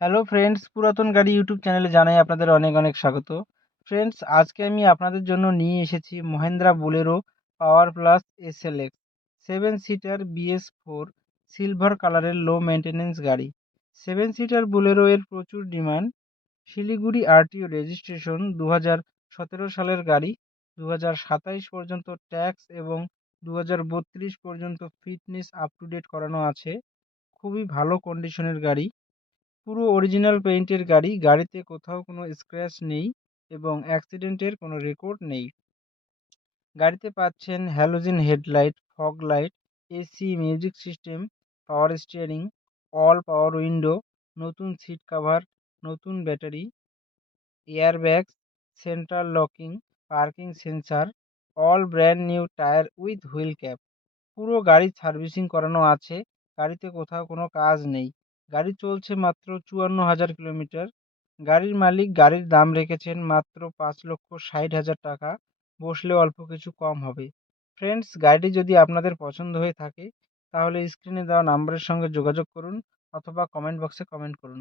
Hello friends, পুরাতন গাড়ি YouTube চ্যানেলে জানাই আপনাদের অনেক অনেক স্বাগত। ফ্রেন্ডস, আজকে আমি আপনাদের জন্য নিয়ে এসেছি Mahindra Bolero power plus SLX 7 seater BS4 silver কালারের লো মেনটেন্যান্স গাড়ি। 7 সিটার বোলেরো এর প্রচুর ডিমান্ড। শিলিগুড়ি আরটিও রেজিস্ট্রেশন 2017 সালের গাড়ি। 2027 পর্যন্ত ট্যাক্স এবং 2032 পর্যন্ত ফিটনেস আপ টু ডেট করানো আছে। খুবই ভালো কন্ডিশনের গাড়ি, পুরো অরিজিনাল পেইন্টের গাড়ি। গাড়িতে কোথাও কোনো স্ক্র্যাচ নেই এবং অ্যাক্সিডেন্টের কোনো রেকর্ড নেই। গাড়িতে পাচ্ছেন halogen headlight, fog light, AC, music system, power steering, all power window, নতুন সিট কাভার, নতুন battery, airbags, central locking, parking sensor, all brand new tyre with wheel cap. পুরো গাড়ির সার্ভিসিং করানো আছে। গাড়িতে কোথাও কোনো কাজ নেই। গাড়ি চলছে মাত্র ৫৪,০০০ কিলোমিটার। গাড়ির মালিক গাড়ির দাম রেখেছেন মাত্র ৫,৬০,০০০ টাকা। বসলে অল্প কিছু কম হবে। ফ্রেন্ডস, গাড়িটি যদি আপনাদের পছন্দ হয়ে থাকে তাহলে স্ক্রিনে দেওয়া নাম্বারের সঙ্গে যোগাযোগ করুন অথবা কমেন্ট বক্সে কমেন্ট করুন।